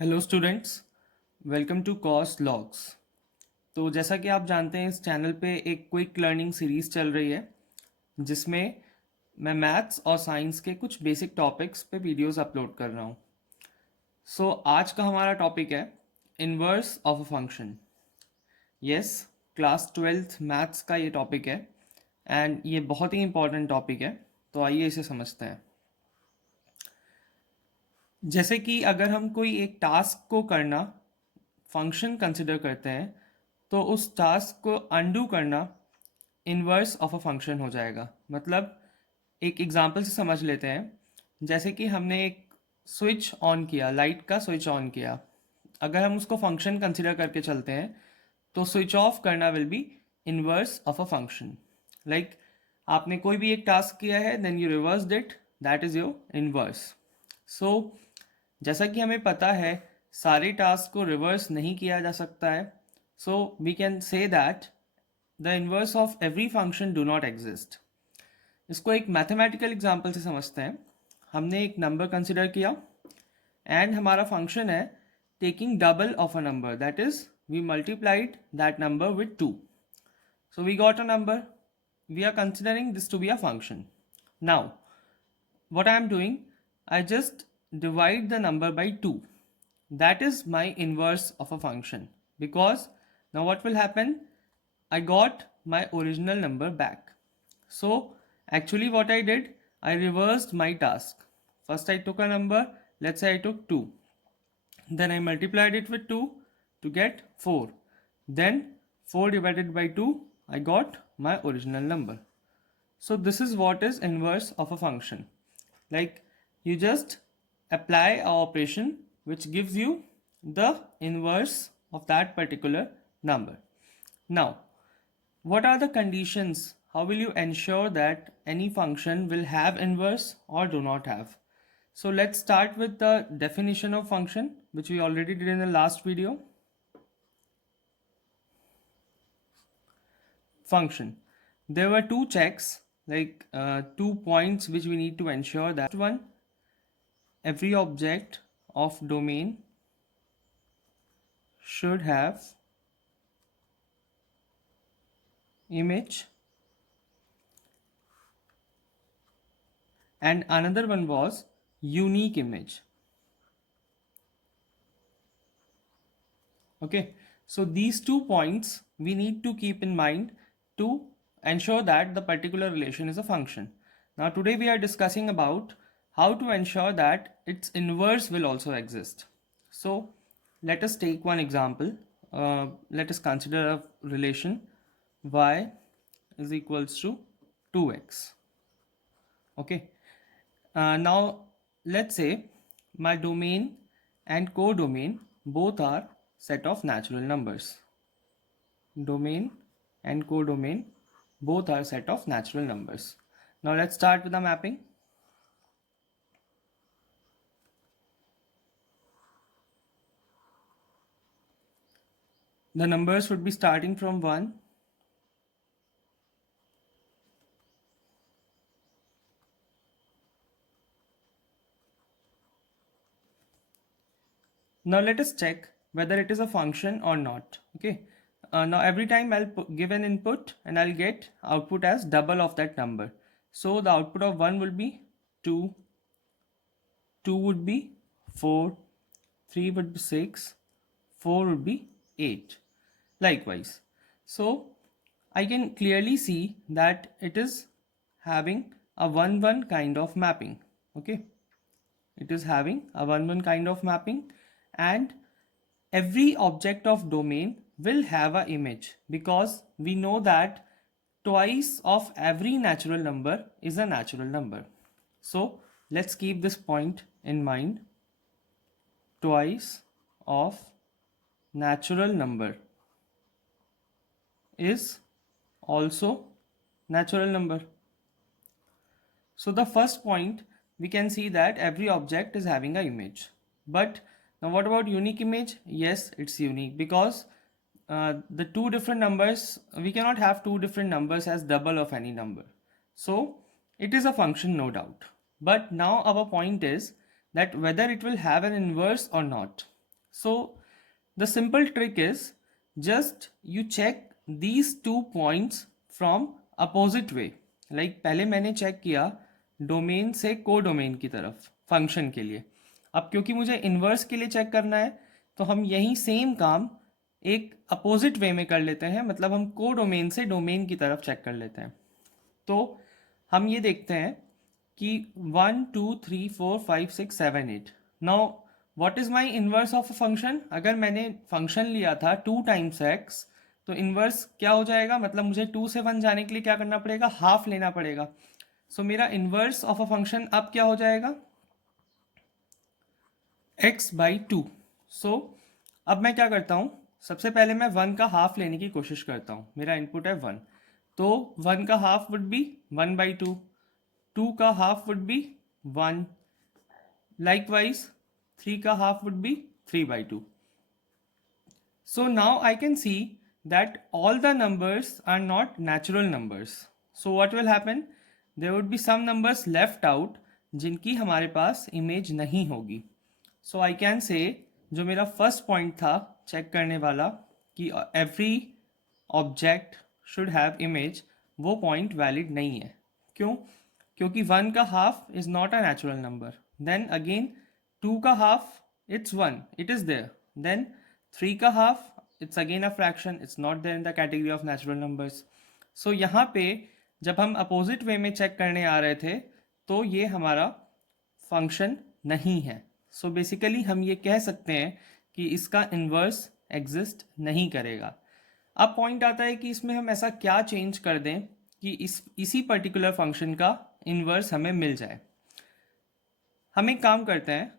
Hello students, welcome to cos logs. तो जैसा कि आप जानते हैं, इस चैनल पे एक क्विक लर्निंग सीरीज़ चल रही है जिसमें मैं मैथ्स और साइंस के कुछ बेसिक टॉपिक्स पे वीडियोस अपलोड कर रहा हूँ। आज का हमारा टॉपिक है inverse of a function. Yes, class 12th maths का ये टॉपिक है एंड ये बहुत ही इंपॉर्टेंट टॉपिक है। तो आइए इसे समझते हैं। जैसे कि अगर हम कोई एक टास्क को करना फंक्शन कंसिडर करते हैं, तो उस टास्क को अनडू करना इनवर्स ऑफ अ फंक्शन हो जाएगा। मतलब एक एग्जांपल से समझ लेते हैं। जैसे कि हमने एक स्विच ऑन किया, लाइट का स्विच ऑन किया। अगर हम उसको फंक्शन कंसिडर करके चलते हैं तो स्विच ऑफ करना will be inverse of a function. Like आपने कोई भी एक टास्क किया है, then you reversed it, that is your inverse. So जैसा कि हमें पता है सारे टास्क को रिवर्स नहीं किया जा सकता है, so we can say that the inverse of every function do not exist. इसको एक मैथमेटिकल एग्जांपल से समझते हैं। हमने एक नंबर कंसिडर किया एंड हमारा फंक्शन है taking double of a number, that is we multiplied that number with 2, so we got a number. We are considering this to be a function. Now what I am doing, I just divide the number by 2. That is my inverse of a function, because now what will happen, I got my original number back. So actually what I did, I reversed my task. First I took a number, let's say I took 2, then I multiplied it with 2 to get 4, then 4 divided by 2, I got my original number. So this is what is inverse of a function. Like you just apply a operation which gives you the inverse of that particular number. Now, what are the conditions? How will you ensure that any function will have inverse or do not have? So let's start with the definition of function, which we already did in the last video. Function. There were two checks, like 2 points which we need to ensure. That one, every object of domain should have image, and another one was unique image. Okay, so these 2 points we need to keep in mind to ensure that the particular relation is a function. Now today we are discussing about how to ensure that its inverse will also exist. So let us take one example. Let us consider a relation y is equals to 2x. Okay, now let's say my domain and codomain both are set of natural numbers. Domain and codomain both are set of natural numbers. Now let's start with the mapping. The numbers would be starting from 1. Now let us check whether it is a function or not. Okay. Now every time I'll give an input and I'll get output as double of that number. So the output of 1 will be 2, 2 would be 4, 3 would be 6, 4 would be 8. Likewise. So I can clearly see that it is having a 1-1 kind of mapping. Okay. It is having a 1-1 kind of mapping, and every object of domain will have an image, because we know that twice of every natural number is a natural number. So let's keep this point in mind. Twice of natural number is also natural number. So the first point, we can see that every object is having an image. But now what about unique image? Yes, it's unique, because the two different numbers, we cannot have two different numbers as double of any number. So it is a function, no doubt. But now our point is that whether it will have an inverse or not. So the simple trick is just you check these 2 points from opposite way. Like पहले मैंने चेक किया डोमेन से को डोमेन की तरफ फंक्शन के लिए, अब क्योंकि मुझे इन्वर्स के लिए चेक करना है तो हम यही सेम काम एक अपोजिट वे में कर लेते हैं, मतलब हम को डोमेन से डोमेन की तरफ चेक कर लेते हैं। तो हम ये देखते हैं कि 1 2 3 4 5 6 7 8। Now what is my inverse of a function? अगर मैंने फंक्शन लिया था 2 टाइम्स x, तो इनवर्स क्या हो जाएगा? मतलब मुझे 2 से 1 जाने के लिए क्या करना पड़ेगा? हाफ लेना पड़ेगा। सो मेरा इनवर्स ऑफ अ फंक्शन अब क्या हो जाएगा? x/2। सो अब मैं क्या करता हूँ, सबसे पहले मैं 1 का हाफ लेने की कोशिश करता हूँ। मेरा इनपुट है 1, तो 1 का हाफ वुड बी 1/2, 2 का हाफ वुड बी 1, likewise 3 का half would be 3/2. So now I can see that all the numbers are not natural numbers. So what will happen? There would be some numbers left out जिनकी हमारे पास इमेज नहीं होगी। So I can say जो मेरा first point था चेक करने वाला कि every object should have image, वो पॉइंट वैलिड नहीं है। क्यों? क्योंकि 1 का half is not a natural number. Then again 2 का half it's 1, it is there. Then 3 का half it's again a fraction, it's not there in the category of natural numbers. So यहाँ पे जब हम अपोजिट वे में चेक करने आ रहे थे तो ये हमारा फंक्शन नहीं है। सो बेसिकली हम ये कह सकते हैं कि इसका इन्वर्स एग्जिस्ट नहीं करेगा। अब पॉइंट आता है कि इसमें हम ऐसा क्या चेंज कर दें कि इसी पर्टिकुलर फंक्शन का इन्वर्स हमें मिल जाए। हम एक काम करते हैं,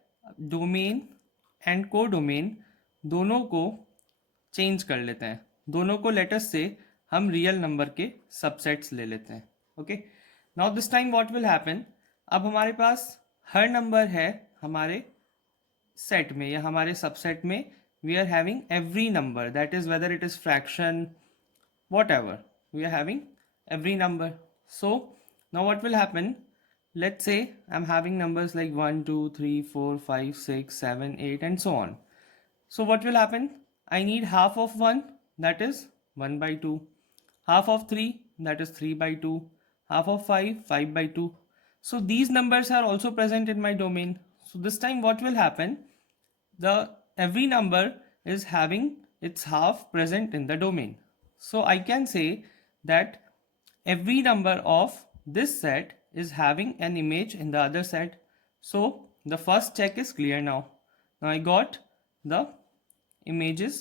डोमेन एंड को डोमेन दोनों को चेंज कर लेते हैं। दोनों को लेटर्स से हम रियल नंबर के सबसेट्स ले लेते हैं। Okay, now this time what will happen, अब हमारे पास हर नंबर है हमारे सेट में या हमारे सबसेट में। We are having every number, that is whether it is fraction whatever, we are having every number. So now what will happen, let's say I'm having numbers like 1 2 3 4 5 6 7 8 and so on. So what will happen, I need half of 1, that is 1/2, half of 3, that is 3/2, half of 5, 5/2. So these numbers are also present in my domain. So this time what will happen, the every number is having its half present in the domain. So I can say that every number of this set is having an image in the other set. So the first check is clear now. Now I got the images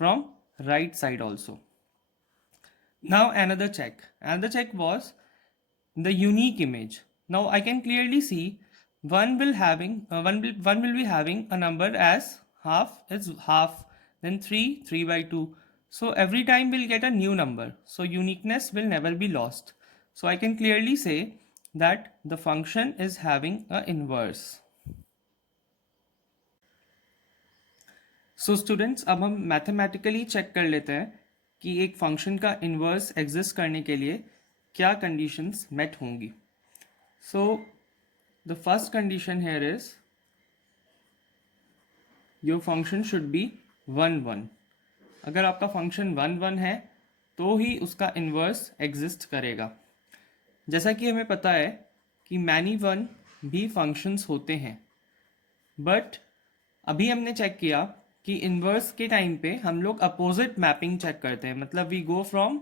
from right side also. Now another check. Another check was the unique image. Now I can clearly see one will be having a number as half is half, then 3/2. So every time we'll get a new number. So uniqueness will never be lost. So I can clearly say that the function is having a inverse. So students, अब हम mathematically check कर लेते हैं कि एक फंक्शन का inverse exist करने के लिए क्या कंडीशंस मेट होंगी। So the first condition here is your function should be 1 1. अगर आपका फंक्शन 1 1 है तो ही उसका इन्वर्स एग्जिस्ट करेगा। जैसा कि हमें पता है कि मैनी वन भी फंक्शंस होते हैं, बट अभी हमने चेक किया कि इन्वर्स के टाइम पे हम लोग अपोजिट मैपिंग चेक करते हैं, मतलब वी गो फ्रॉम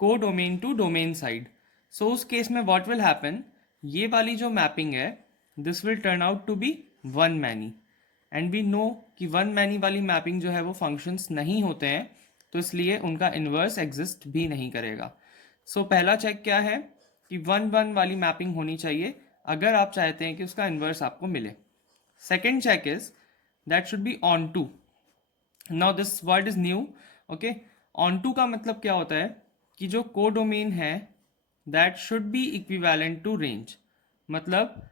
को डोमेन टू डोमेन साइड। सो उस केस में व्हाट विल हैपन, ये वाली जो मैपिंग है this will turn out to be one many, and we know कि वन मैनी वाली मैपिंग जो है वो फंक्शंस नहीं होते हैं, तो इसलिए उनका इन्वर्स एग्जिस्ट भी नहीं करेगा। सो पहला चेक क्या है कि 1 1 वाली मैपिंग होनी चाहिए अगर आप चाहते हैं कि उसका इन्वर्स आपको मिले। Second check is that should be onto. Now this word is new. Okay, onto का मतलब क्या होता है कि जो को डोमेन है that should be equivalent to range. मतलब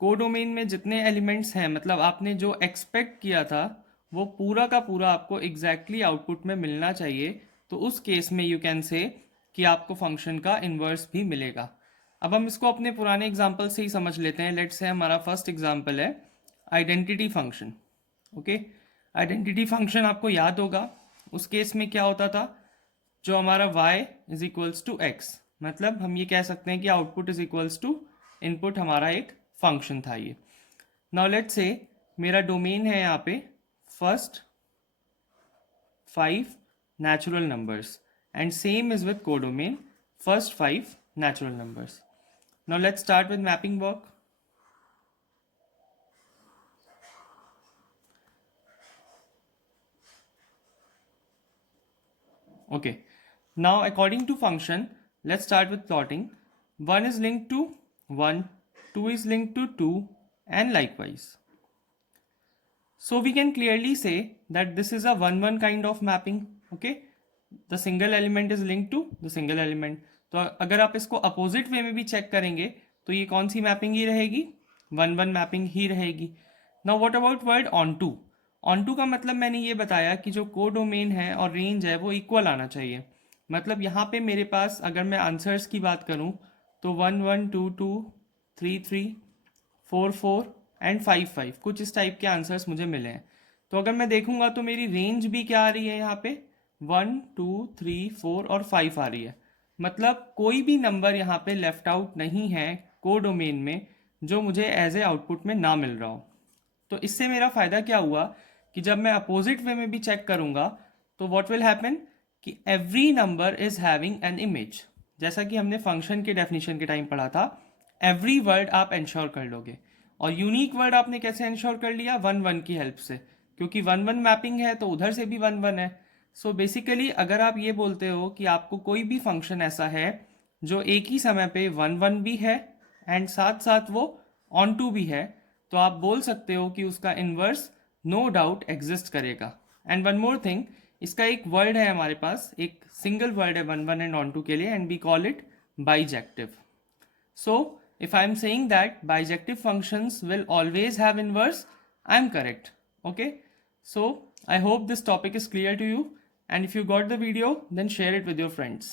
कोडोमेन में जितने एलिमेंट्स हैं, मतलब आपने जो एक्सपेक्ट किया था वो पूरा का पूरा आपको एग्जैक्टली आउटपुट में मिलना चाहिए, तो उस केस में यू कैन से कि आपको फंक्शन का इन्वर्स भी मिलेगा। अब हम इसको अपने पुराने एग्जाम्पल से ही समझ लेते हैं। लेट्स से हमारा फर्स्ट एग्जाम्पल है identity function. Okay, identity function आपको याद होगा, उस केस में क्या होता था, जो हमारा y is equals to x, मतलब हम ये कह सकते हैं कि output is equals to input, हमारा एक फंक्शन था ये। नाउ लेट्स से मेरा डोमेन है यहाँ पे फर्स्ट 5 natural numbers, and same is with codomain first 5 natural numbers. Now let's start with mapping work. Okay, now according to function, let's start with plotting. 1 is linked to 1, 2 is linked to 2, and likewise. So we can clearly say that this is a 1-1 kind of mapping. Okay, the single element is linked to the single element. तो अगर आप इसको opposite way में भी चेक करेंगे तो ये कौन सी मैपिंग ही रहेगी, 1-1 मैपिंग ही रहेगी। Now what about word onto? Onto का मतलब मैंने ये बताया कि जो कोडोमेन है और रेंज है वो इक्वल आना चाहिए। मतलब यहाँ पे मेरे पास अगर मैं आंसर्स की बात करूँ तो 1-1, 2-2, 3-3, 4-4 एंड 5-5 कुछ इस टाइप के आंसर्स मुझे मिले हैं। तो अगर मैं देखूंगा तो मेरी रेंज भी क्या आ रही है, यहाँ पे 1, 2, 3, 4 और 5 आ रही है। मतलब कोई भी नंबर यहाँ पे लेफ्ट आउट नहीं है कोडोमेन में जो मुझे एज ए आउटपुट में ना मिल रहा हो। तो इससे मेरा फ़ायदा क्या हुआ कि जब मैं अपोजिट वे में भी चेक करूँगा तो व्हाट विल हैपन कि every number is having an image. जैसा कि हमने फंक्शन के डेफिनेशन के टाइम पढ़ा था, एवरी वर्ड आप इंश्योर कर लोगे। और यूनिक वर्ड आपने कैसे इंश्योर कर लिया, 1-1 की हेल्प से, क्योंकि 1-1 मैपिंग है तो उधर से भी 1-1 है। सो बेसिकली अगर आप ये बोलते हो कि आपको कोई भी फंक्शन ऐसा है जो एक ही समय पे 1-1 भी है एंड साथ साथ वो ऑन टू भी है, तो आप बोल सकते हो कि उसका इन्वर्स नो डाउट एग्जिस्ट करेगा। एंड वन मोर थिंग, इसका एक वर्ड है हमारे पास, एक सिंगल वर्ड है 1-1 एंड ऑन टू के लिए, and we call it bijective. So if I am saying that bijective functions will always have inverse, I am correct. Okay, so I hope this topic is clear to you, and if you got the video then share it with your friends.